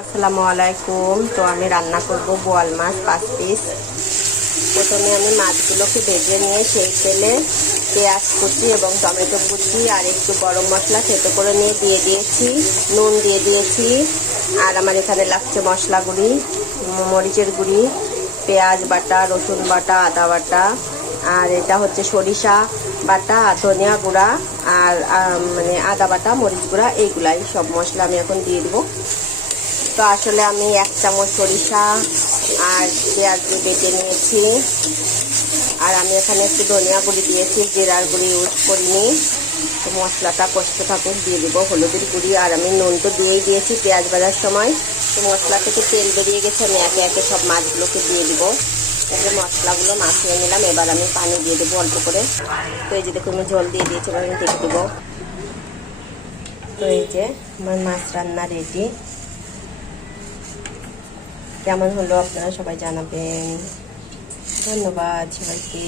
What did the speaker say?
আসসালামু আলাইকুম। তো আমি রান্না করব বোয়াল মাছ 5 পিস। প্রথমে আমি মাছগুলোকে ভেজে নিয়ে সেই তেলে পেঁয়াজ কুচি এবং টমেটো কুচি আর একটু গরম মশলা থেতো করে নিয়ে দিয়ে দিয়েছি, নুন দিয়ে দিয়েছি। আর আমার এখানে লাগছে মশলা গুঁড়ি, মরিচের গুঁড়ি, পেঁয়াজ বাটা, রসুন বাটা, আদা বাটা, আর এটা হচ্ছে সরিষা বাটা, ধনিয়া গুঁড়া আর মানে আদা বাটা, মরিচ গুঁড়া, এইগুলাই সব মশলা আমি এখন দিয়ে দেবো। তো আসলে আমি 1 চামচ সরিষা আর পেঁয়াজ বেটে নিয়েছি। আর আমি এখানে একটু ধনিয়া গুঁড়ি দিয়েছি, জিরার গুঁড়ি ইউজ করিনি। তো মশলাটা কষতে থাকুক, দিয়ে দেবো হলুদের গুঁড়ি। আর আমি নুন তো দিয়েই দিয়েছি পেঁয়াজ ভাজার সময়। তো মশলা থেকে তেল বেরিয়ে গেছে, আমি একে একে সব মাছগুলোকে দিয়ে দেবো। এই যে মশলাগুলো মাখিয়ে নিলাম, এবার আমি পানি দিয়ে দেবো অল্প করে। তো এই যে দেখুন আমি জল দিয়ে দিয়েছি, এবার আমি ঢেকে দেবো। তো এই যে আমার মাছ রান্না রেডি। কেমন হলো আপনারা সবাই জানাবেন। ধন্যবাদ সবাইকে।